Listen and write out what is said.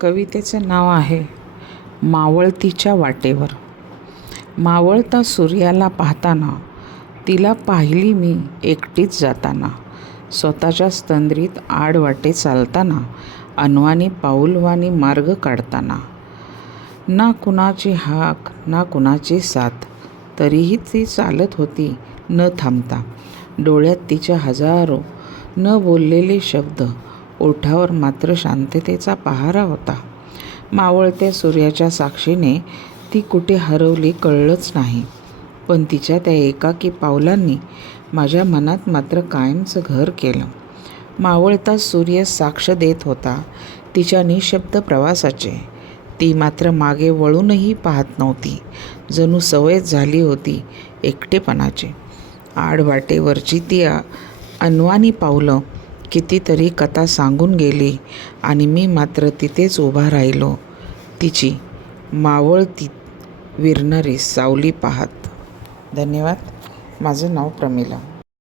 कवितेचं नाव आहे मावळतीच्या वाटेवर. मावळता सूर्याला पाहताना तिला पाहिली मी एकटीच जाताना. स्वतःच्या स्तंद्रीत आडवाटे चालताना, अनवाणी पाऊलवाणी मार्ग काढताना. ना कुणाची हाक ना कुणाची साथ, तरीही ती चालत होती न थांबता. डोळ्यात तिच्या हजारो न बोललेले शब्द, ओठावर मात्र शांततेचा पहारा होता. मावळत्या सूर्याच्या साक्षीने ती कुठे हरवली कळलंच नाही, पण तिच्या त्या एकाकी पावलांनी माझ्या मनात मात्र कायमचं घर केलं. मावळता सूर्य साक्ष देत होता तिच्या निशब्द प्रवासाचे. ती मात्र मागे वळूनही पाहत नव्हती, जणू सवय झाली होती एकटेपणाची. आडवाटेवरची ती अनवाणी पावलं कितीतरी कथा सांगून गेली आणि मी मात्र तिथेच उभा राहिलो, तिची मावळतीत विरणारी सावली पाहत. धन्यवाद. माझं नाव प्रमिला.